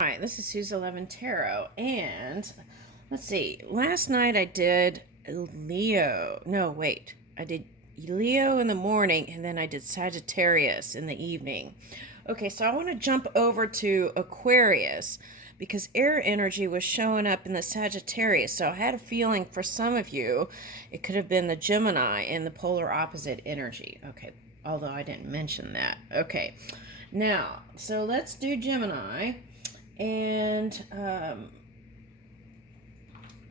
Hi, this is Sue's 11 Tarot, and let's see. Last night I did Leo. No, wait. I did Leo in the morning, and then I did Sagittarius in the evening. Okay, so I want to jump over to Aquarius because air energy was showing up in the Sagittarius. So I had a feeling for some of you it could have been the Gemini in the polar opposite energy. Okay, although I didn't mention that. Okay, now, so let's do Gemini. And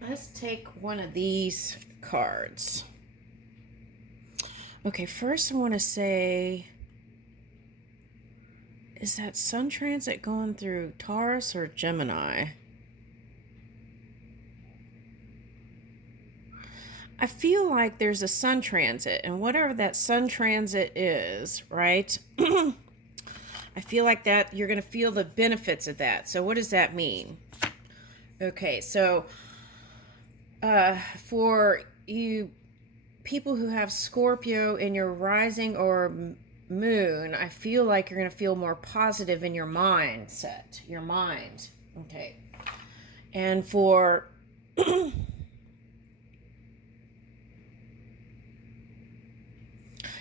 let's take one of these cards. Okay, first I want to say, is that Sun transit going through Taurus or Gemini? I feel like there's a Sun transit, and whatever that Sun transit is, right? I feel like that you're going to feel the benefits of that. So what does that mean? Okay, so for you people who have Scorpio in your rising or moon, I feel like you're going to feel more positive in your mindset, your mind. Okay. And for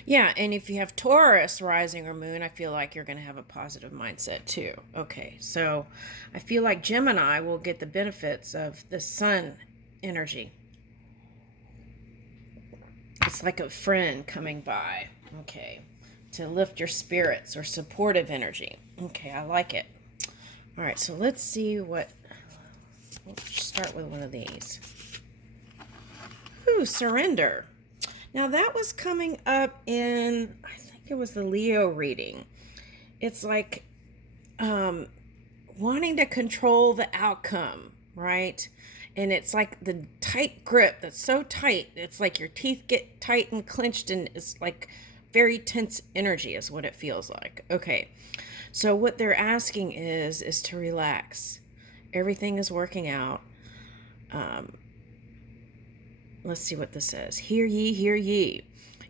yeah, and if you have Taurus rising or moon, I feel like you're going to have a positive mindset too. Okay, so I feel like Gemini will get the benefits of the sun energy. It's like a friend coming by, okay, to lift your spirits or supportive energy. Okay, I like it. All right, so let's see what, let's start with one of these. Ooh, surrender. Now that was coming up in, I think it was the Leo reading. It's like wanting to control the outcome, right? And it's like the tight grip that's so tight. It's like your teeth get tight and clenched, and it's like very tense energy is what it feels like. Okay. So what they're asking is to relax. Everything is working out. Let's see what this says. Hear ye, hear ye.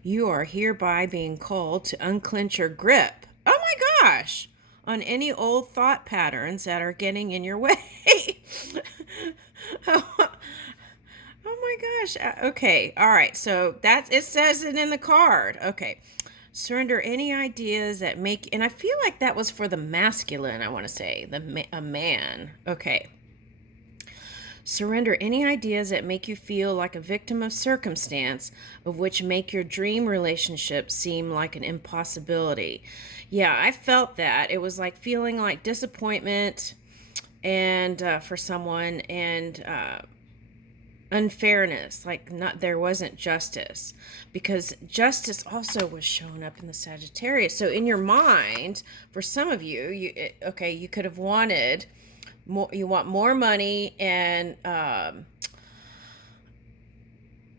You are hereby being called to unclench your grip. Oh my gosh! On any old thought patterns that are getting in your way. Oh, oh my gosh. Okay. All right. So that's, it says it in the card. Okay. Surrender any ideas that make, and I feel like that was for the masculine, I want to say, a man. Okay. Surrender any ideas that make you feel like a victim of circumstance, of which make your dream relationship seem like an impossibility. Yeah, I felt that. It was like feeling like disappointment and for someone, and unfairness, like not there wasn't justice, because justice also was showing up in the Sagittarius. So in your mind, for some of you, you could have wanted more. You want more money and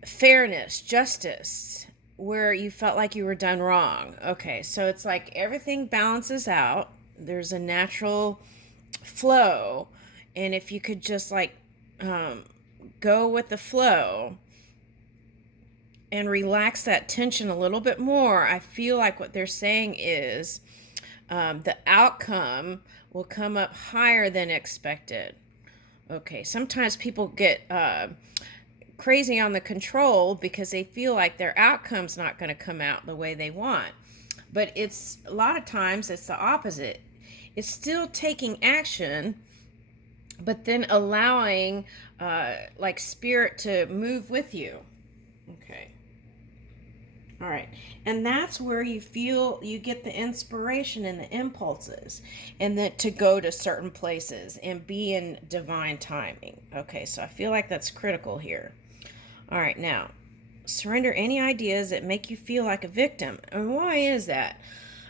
fairness, justice, where you felt like you were done wrong. Okay, so it's like everything balances out. There's a natural flow, and if you could just like go with the flow and relax that tension a little bit more, I feel like what they're saying is the outcome will come up higher than expected. Okay, sometimes people get crazy on the control because they feel like their outcome's not going to come out the way they want. But it's a lot of times it's the opposite. It's still taking action, but then allowing like spirit to move with you. Okay. All right. And that's where you feel you get the inspiration and the impulses, and that to go to certain places and be in divine timing. Okay, so I feel like that's critical here. All right, now surrender any ideas that make you feel like a victim. And why is that?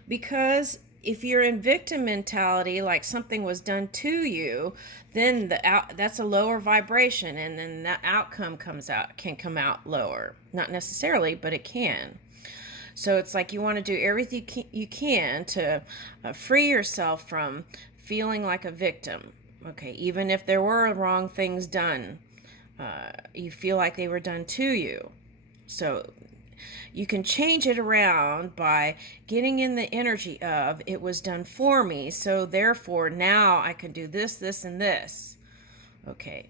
Because if you're in victim mentality, like something was done to you, then that's a lower vibration, and then that outcome can come out lower. Not necessarily, but it can. So it's like you want to do everything you can to free yourself from feeling like a victim. Okay, even if there were wrong things done, you feel like they were done to you. So you can change it around by getting in the energy of it was done for me, so therefore now I can do this, this, and this. Okay,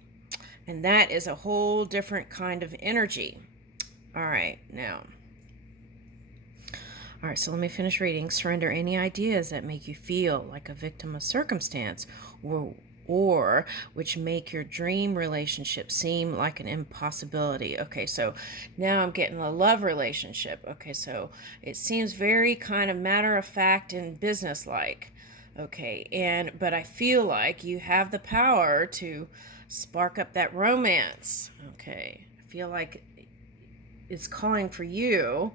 and that is a whole different kind of energy. All right, now. All right, so let me finish reading. Surrender any ideas that make you feel like a victim of circumstance or which make your dream relationship seem like an impossibility. Okay, so now I'm getting a love relationship. Okay, so it seems very kind of matter of fact and business-like. Okay, but I feel like you have the power to spark up that romance. Okay, I feel like it's calling for you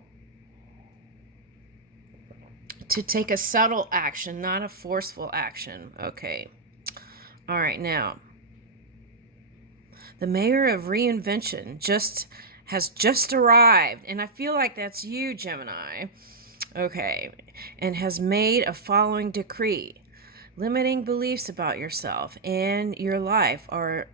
to take a subtle action, not a forceful action. Okay. All right, now. The mayor of reinvention has just arrived, and I feel like that's you, Gemini. Okay. And has made a following decree. Limiting beliefs about yourself and your life are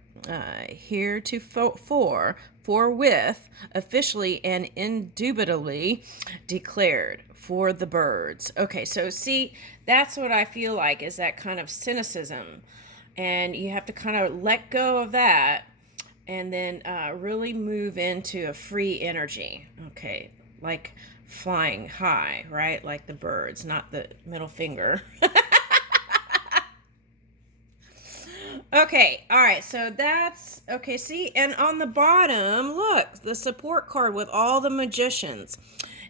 forthwith, officially and indubitably declared for the birds. Okay, so see, that's what I feel like is that kind of cynicism. And you have to kind of let go of that and then really move into a free energy. Okay, like flying high, right? Like the birds, not the middle finger. Okay, all right, so that's, okay, see, and on the bottom, look, the support card with all the magicians.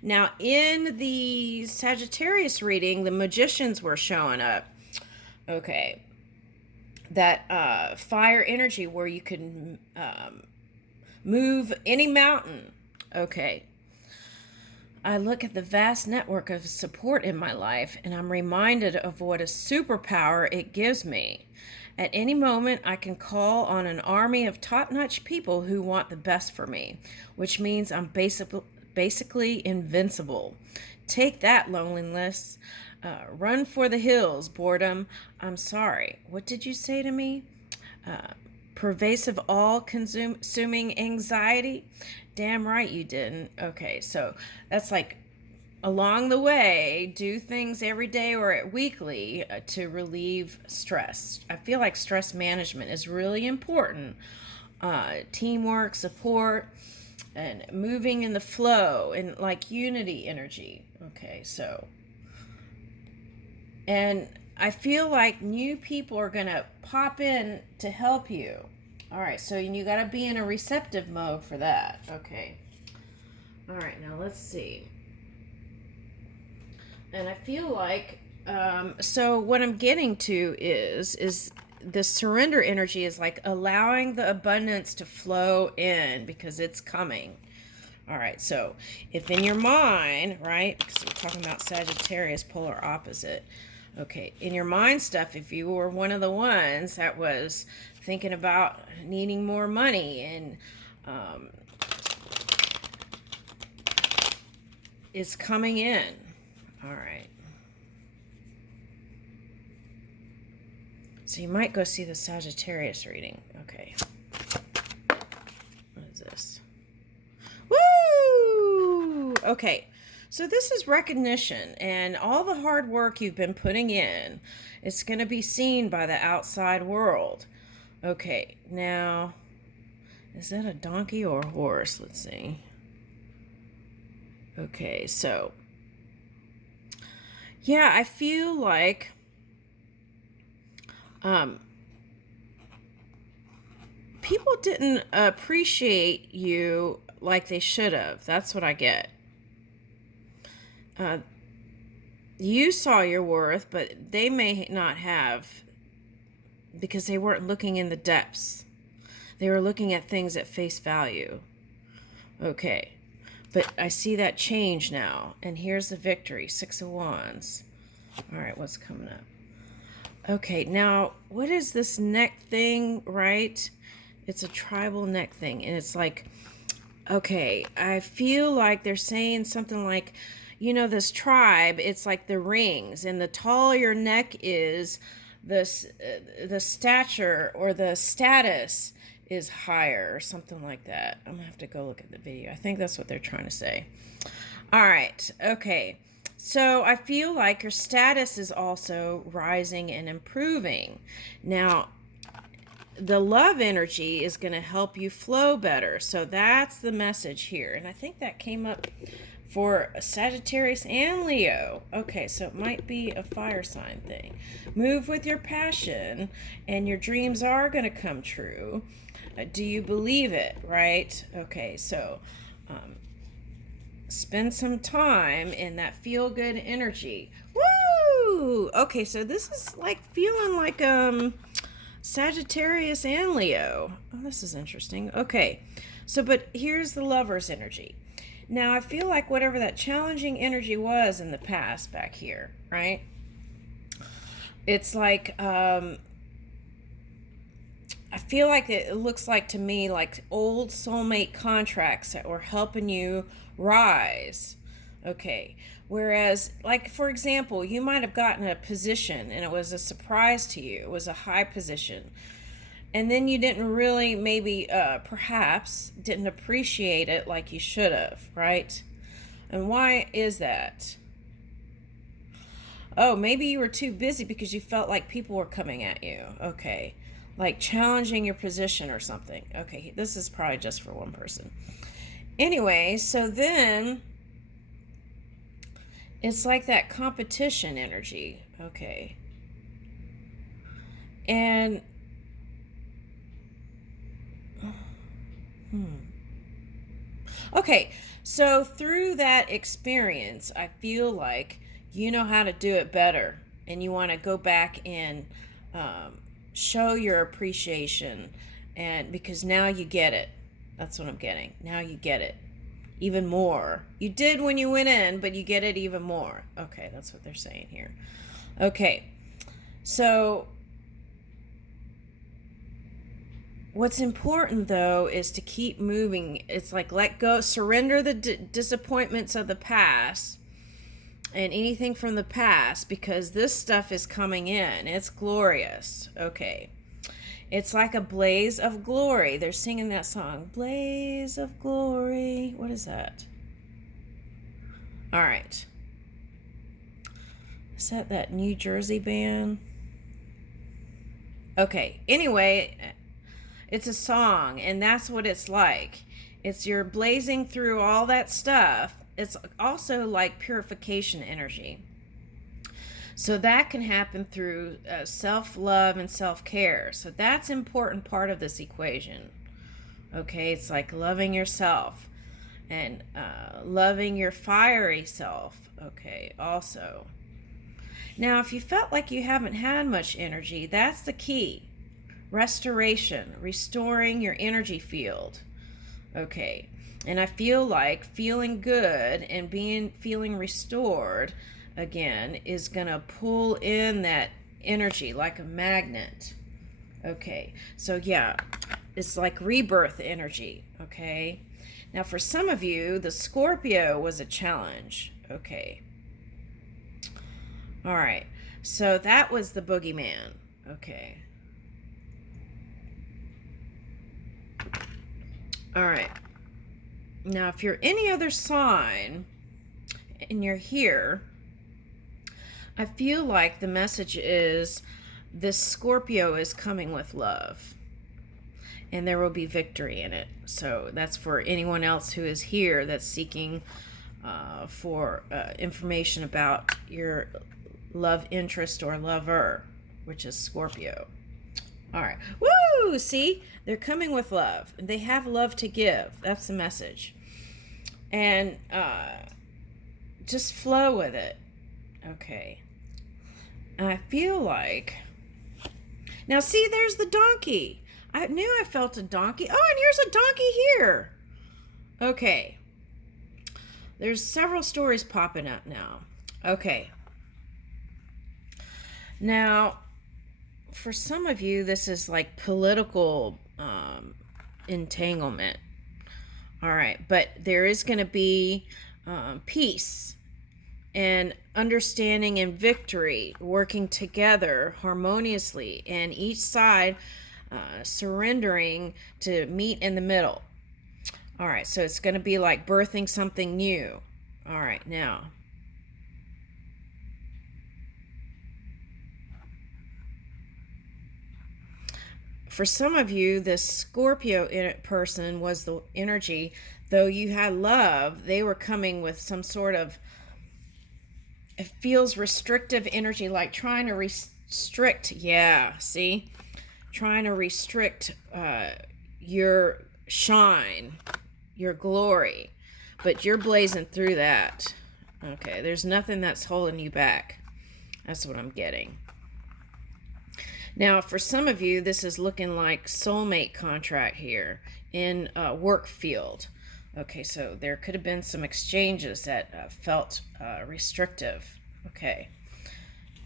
Now, in the Sagittarius reading, the magicians were showing up. Okay, that fire energy where you can move any mountain. Okay. I look at the vast network of support in my life, and I'm reminded of what a superpower it gives me. At any moment, I can call on an army of top-notch people who want the best for me, which means I'm basically invincible. Take that, loneliness. Run for the hills, boredom. I'm sorry. What did you say to me? Pervasive, all-consuming anxiety? Damn right you didn't. Okay, so that's like along the way, do things every day or weekly to relieve stress. I feel like stress management is really important. Teamwork, support, and moving in the flow and like unity energy. Okay, so. And I feel like new people are going to pop in to help you. All right, so you got to be in a receptive mode for that. Okay. All right, now let's see. And I feel like, so what I'm getting to is the surrender energy is like allowing the abundance to flow in because it's coming. All right, so if in your mind, right, because we're talking about Sagittarius, polar opposite. Okay, in your mind stuff, if you were one of the ones that was thinking about needing more money and it's coming in. All right. So you might go see the Sagittarius reading. Okay. What is this? Woo! Okay. So this is recognition, and all the hard work you've been putting in, it's going to be seen by the outside world. Okay. Now, is that a donkey or a horse? Let's see. Okay. So, yeah, I feel like people didn't appreciate you like they should have. That's what I get. You saw your worth, but they may not have because they weren't looking in the depths. They were looking at things at face value. Okay. But I see that change now. And here's the victory. 6 of Wands. All right, what's coming up? Okay, now, what is this neck thing, right? It's a tribal neck thing. And it's like, okay, I feel like they're saying something like, you know, this tribe, it's like the rings. And the taller your neck is, the stature or the status is higher or something like that. I'm gonna have to go look at the video. I think that's what they're trying to say. All right, okay. So I feel like your status is also rising and improving. Now, the love energy is going to help you flow better. So that's the message here. And I think that came up for Sagittarius and Leo. Okay, so it might be a fire sign thing. Move with your passion, and your dreams are going to come true. Do you believe it, right? Okay, so spend some time in that feel-good energy. Woo! Okay, so this is like feeling like Sagittarius and Leo. Oh, this is interesting. Okay, so but here's the lover's energy. Now, I feel like whatever that challenging energy was in the past back here, right? It's like, I feel like it looks like to me like old soulmate contracts that were helping you rise. Okay. Whereas, like, for example, you might have gotten a position and it was a surprise to you. It was a high position. And then you didn't really, maybe, perhaps, didn't appreciate it like you should have, right? And why is that? Oh, maybe you were too busy because you felt like people were coming at you. Okay. Like challenging your position or something. Okay, this is probably just for one person. Anyway, so then it's like that competition energy. Okay. And okay, so through that experience, I feel like you know how to do it better, and you want to go back and show your appreciation, and because now you get it. That's what I'm getting. Now you get it even more. You did when you went in, but you get it even more. Okay, that's what they're saying here. Okay, so what's important, though, is to keep moving. It's like let go, surrender the disappointments of the past and anything from the past, because this stuff is coming in. It's glorious. Okay. It's like a blaze of glory. They're singing that song, Blaze of Glory. What is that? All right. Is that New Jersey band? Okay. Anyway, it's a song, and that's what it's like. It's you're blazing through all that stuff. It's also like purification energy. So that can happen through self-love and self-care. So that's an important part of this equation. Okay, it's like loving yourself and loving your fiery self. Okay, also. Now, if you felt like you haven't had much energy, that's the key. Restoration, restoring your energy field. Okay, and I feel like feeling good and feeling restored again is gonna pull in that energy like a magnet. Okay, so yeah, it's like rebirth energy. Okay, now for some of you, the Scorpio was a challenge. Okay, all right, so that was the boogeyman. Okay, all right, now if you're any other sign and you're here, I feel like the message is this Scorpio is coming with love, and there will be victory in it. So that's for anyone else who is here that's seeking for information about your love interest or lover, which is Scorpio. All right. Woo! See? They're coming with love. They have love to give. That's the message. And just flow with it. Okay. I feel like... Now, see, there's the donkey. I knew I felt a donkey. Oh, and here's a donkey here. Okay. There's several stories popping up now. Okay. Now, for some of you, this is like political entanglement. All right. But there is going to be peace and understanding and victory, working together harmoniously, and each side surrendering to meet in the middle. All right, so it's going to be like birthing something new. All right, now. For some of you, this Scorpio person was the energy. Though you had love, they were coming with some sort of, it feels restrictive energy, like trying to restrict. Yeah, see? Trying to restrict your shine, your glory. But you're blazing through that. Okay, there's nothing that's holding you back. That's what I'm getting. Now, for some of you, this is looking like soulmate contract here in work field. Okay, so there could have been some exchanges that felt restrictive. Okay,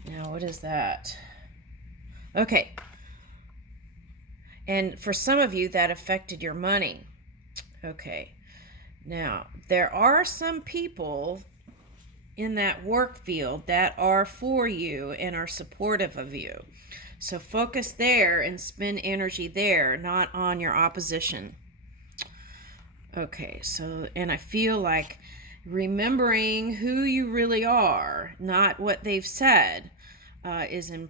now what is that? Okay, and for some of you, that affected your money. Okay, now there are some people in that work field that are for you and are supportive of you. So focus there and spend energy there, not on your opposition. Okay, so, and I feel like remembering who you really are, not what they've said, is in,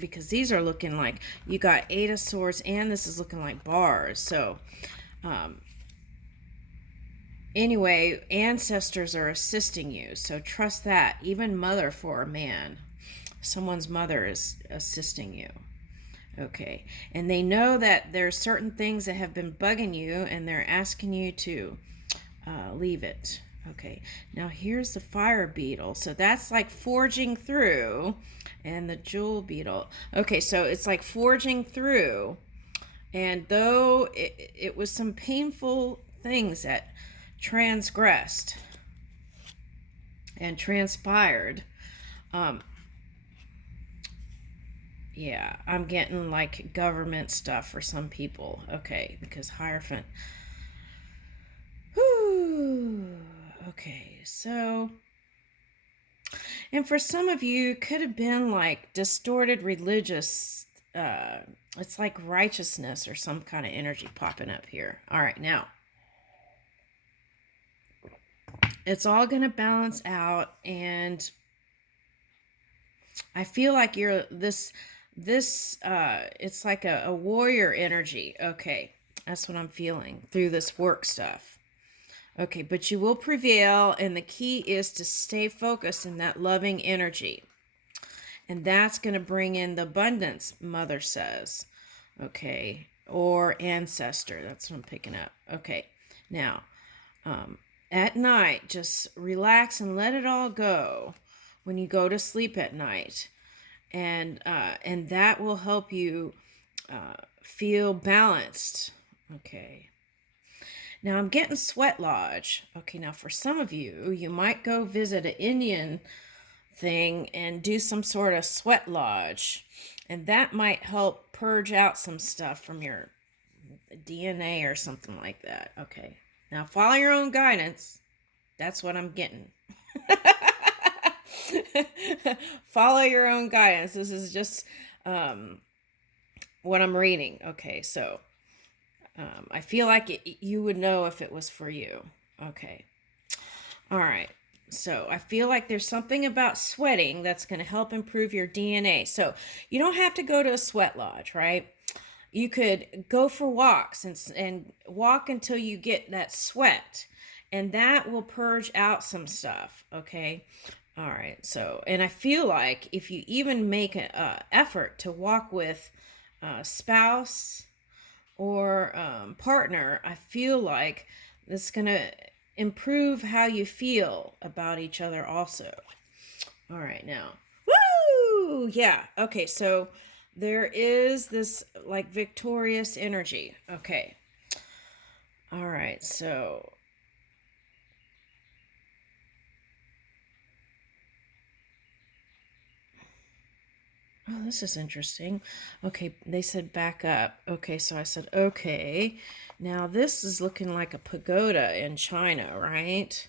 because these are looking like, you got Eight of Swords and this is looking like bars. So, anyway, ancestors are assisting you, so trust that. Even mother for a man. Someone's mother is assisting you. Okay, and they know that there's certain things that have been bugging you and they're asking you to leave it. Okay, now here's the fire beetle. So that's like forging through, and the jewel beetle. Okay, so it's like forging through, and though it was some painful things that transgressed and transpired, yeah, I'm getting like government stuff for some people. Okay, because Hierophant. Whew. Okay, so. And for some of you, it could have been like distorted religious. It's like righteousness or some kind of energy popping up here. All right, now. It's all going to balance out, and I feel like you're this it's like a warrior energy. Okay, that's what I'm feeling through this work stuff. Okay, but you will prevail, and the key is to stay focused in that loving energy, and that's going to bring in the abundance, mother says. Okay, or ancestor, that's what I'm picking up. Okay, now at night, just relax and let it all go when you go to sleep at night, and that will help you feel balanced. Okay. Now I'm getting sweat lodge. Okay, now for some of you, you might go visit an Indian thing and do some sort of sweat lodge, and that might help purge out some stuff from your DNA or something like that. Okay. Now follow your own guidance. That's what I'm getting. Follow your own guidance. This is just what I'm reading. Okay, so I feel like you would know if it was for you. Okay. All right. So I feel like there's something about sweating that's going to help improve your DNA. So you don't have to go to a sweat lodge, right? You could go for walks and walk until you get that sweat, and that will purge out some stuff. Okay. All right. So, and I feel like if you even make an effort to walk with a spouse or partner, I feel like this is going to improve how you feel about each other also. All right, now. Woo! Yeah. Okay, so there is this like victorious energy. Okay. All right, so oh, this is interesting. Okay, they said back up. Okay, so I said, okay. Now this is looking like a pagoda in China, right?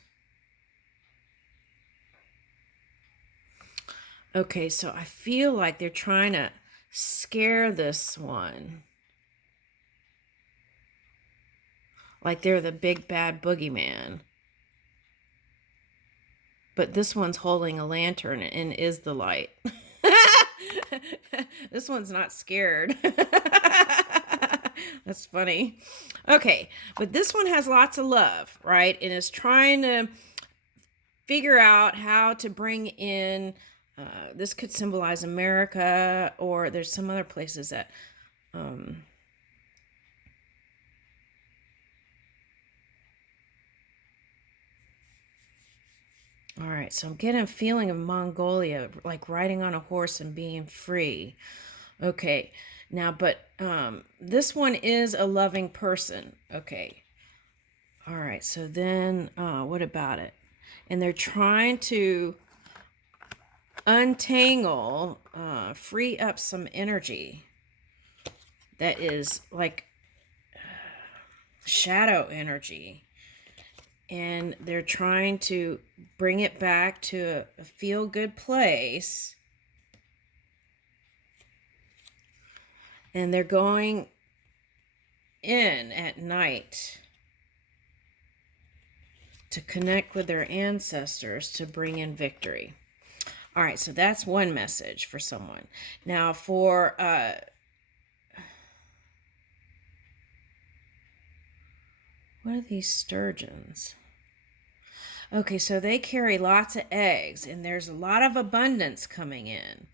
Okay, so I feel like they're trying to scare this one. like they're the big bad boogeyman. But this one's holding a lantern and is the light. This one's not scared. That's funny. Okay, but this one has lots of love, right? And is trying to figure out how to bring in, this could symbolize America, or there's some other places that, all right, so I'm getting a feeling of Mongolia, like riding on a horse and being free. Okay, now, but this one is a loving person. Okay, all right, so then what about it? And they're trying to untangle, free up some energy that is like shadow energy. And they're trying to bring it back to a feel-good place. And they're going in at night to connect with their ancestors to bring in victory. All right, so that's one message for someone. Now for what are these sturgeons? Okay, so they carry lots of eggs, and there's a lot of abundance coming in.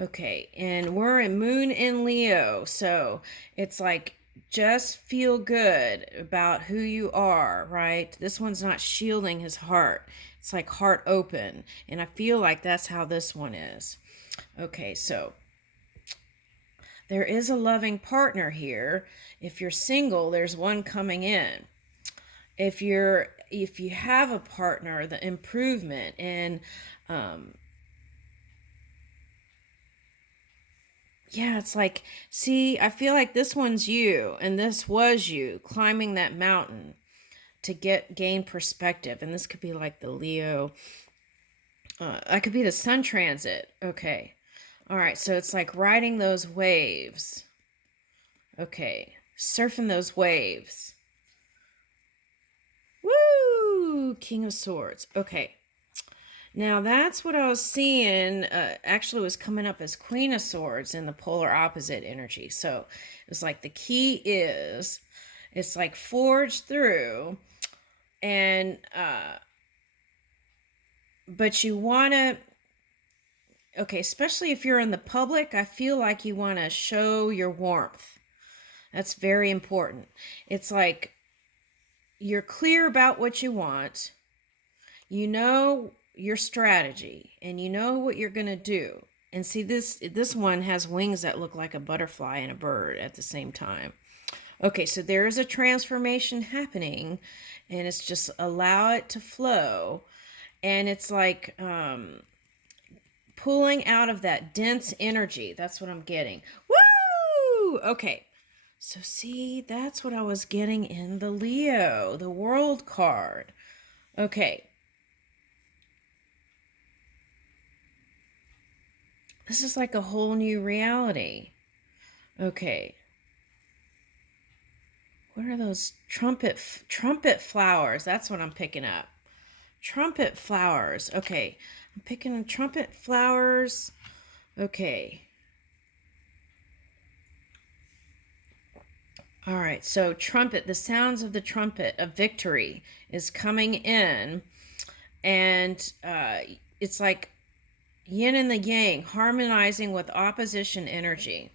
Okay, and we're in Moon in Leo, so it's like just feel good about who you are, right? This one's not shielding his heart. It's like heart open, and I feel like that's how this one is. Okay, so there is a loving partner here. If you're single, there's one coming in. If you have a partner, the improvement and yeah, it's like, see, I feel like this one's you and this was you climbing that mountain to gain perspective. And this could be like the Leo, I could be the sun transit. Okay. All right, so it's like riding those waves. Okay, surfing those waves. Woo! King of Swords. Okay. Now that's what I was seeing. Actually, was coming up as Queen of Swords in the polar opposite energy. So it's like the key is, it's like forged through, and but you want to. Okay, especially if you're in the public, I feel like you want to show your warmth. That's very important. It's like you're clear about what you want. You know your strategy and you know what you're going to do. And see, this one has wings that look like a butterfly and a bird at the same time. Okay, so there is a transformation happening, and it's just allow it to flow. And it's like pulling out of that dense energy. That's what I'm getting. Woo! Okay, so see, that's what I was getting in the Leo, the World card. Okay. This is like a whole new reality. Okay. What are those trumpet flowers? That's what I'm picking up. Trumpet flowers. Okay. I'm picking trumpet flowers. Okay. All right. So trumpet, the sounds of the trumpet of victory is coming in, and it's like yin and the yang harmonizing with opposition energy.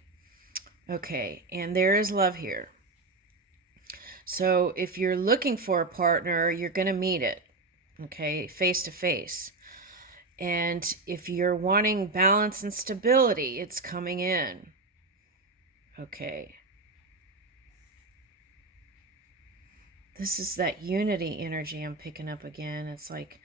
Okay, and there is love here. So if you're looking for a partner, you're going to meet it, okay, face to face. And if you're wanting balance and stability, it's coming in. Okay. This is that unity energy I'm picking up again. It's like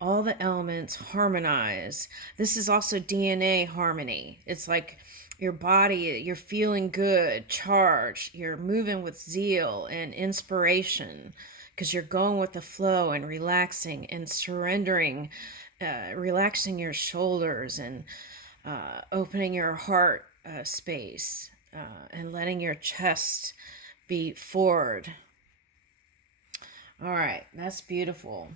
all the elements harmonize. This is also DNA harmony. It's like your body, you're feeling good, charged, you're moving with zeal and inspiration because you're going with the flow and relaxing and surrendering, relaxing your shoulders and opening your heart space and letting your chest be forward. All right, that's beautiful.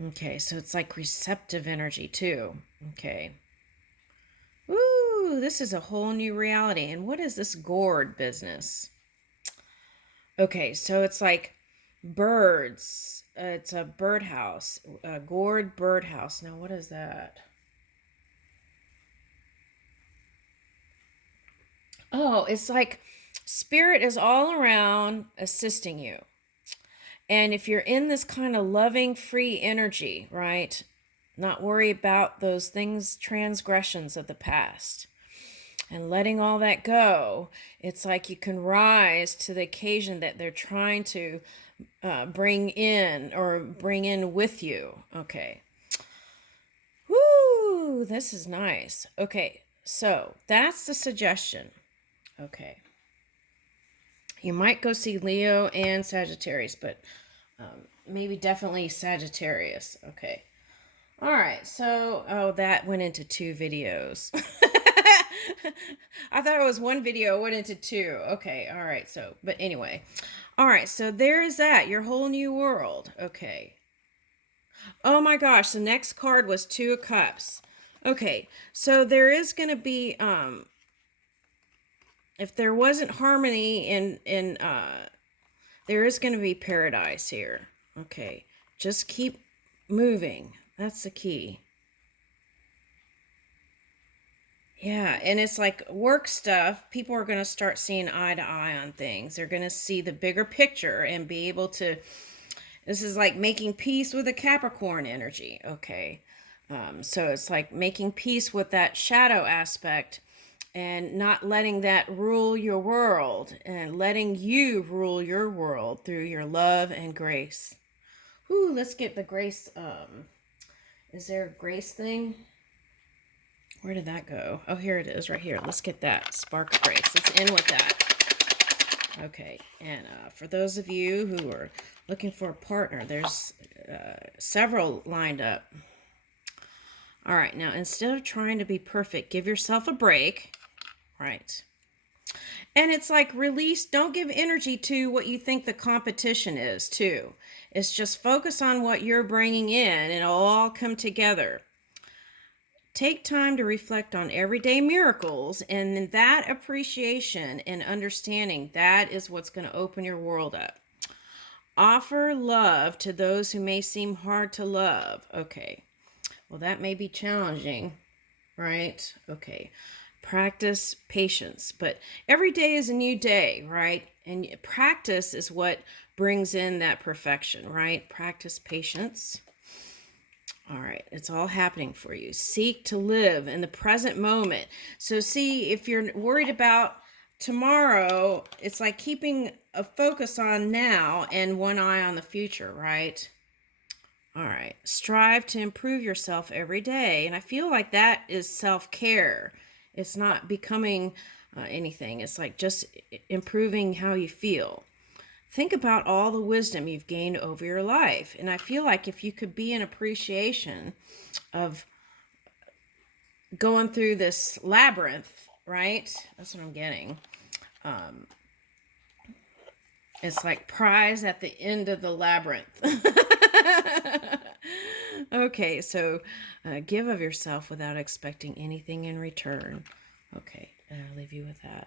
Okay, so it's like receptive energy too. Okay. Ooh, this is a whole new reality. And what is this gourd business? Okay, so it's like birds. It's a birdhouse, a gourd birdhouse. Now, what is that? Oh, it's like spirit is all around assisting you. And if you're in this kind of loving, free energy, right? Not worry about those things, transgressions of the past, and letting all that go, it's like you can rise to the occasion that they're trying to bring in or bring in with you. Okay. Woo, this is nice. Okay, so that's the suggestion. Okay. You might go see Leo and Sagittarius, but maybe definitely Sagittarius. Okay. All right. So, oh, that went into 2 videos. I thought it was 1 video, it went into 2. Okay. All right. So, but anyway. All right. So there is that. Your whole new world. Okay. Oh my gosh. The next card was 2 of Cups. Okay. So there is going to be, if there wasn't harmony there is going to be paradise here. Okay. Just keep moving. That's the key. Yeah, and it's like work stuff. People are going to start seeing eye to eye on things. They're going to see the bigger picture and be able to. This is like making peace with a Capricorn energy. Okay. So it's like making peace with that shadow aspect and not letting that rule your world and letting you rule your world through your love and grace. Ooh, let's get the grace. Is there a grace thing? Where did that go? Oh, here it is, right here. Let's get that spark of grace. Let's end with that. Okay, and for those of you who are looking for a partner, there's several lined up. All right, now instead of trying to be perfect, give yourself a break. Right. And it's like release, don't give energy to what you think the competition is, too. It's just focus on what you're bringing in, and it'll all come together. Take time to reflect on everyday miracles, and that appreciation and understanding, that is what's going to open your world up. Offer love to those who may seem hard to love. Okay. Well, that may be challenging, right? Okay. Practice patience, but every day is a new day, right? And practice is what brings in that perfection, right? Practice patience. All right, it's all happening for you. Seek to live in the present moment. So see, if you're worried about tomorrow, it's like keeping a focus on now and one eye on the future, right? All right, strive to improve yourself every day. And I feel like that is self-care. It's not becoming anything. It's like just improving how you feel. Think about all the wisdom you've gained over your life. And I feel like if you could be in appreciation of going through this labyrinth, right? That's what I'm getting. It's like prize at the end of the labyrinth. Okay, so give of yourself without expecting anything in return. Okay, I'll leave you with that.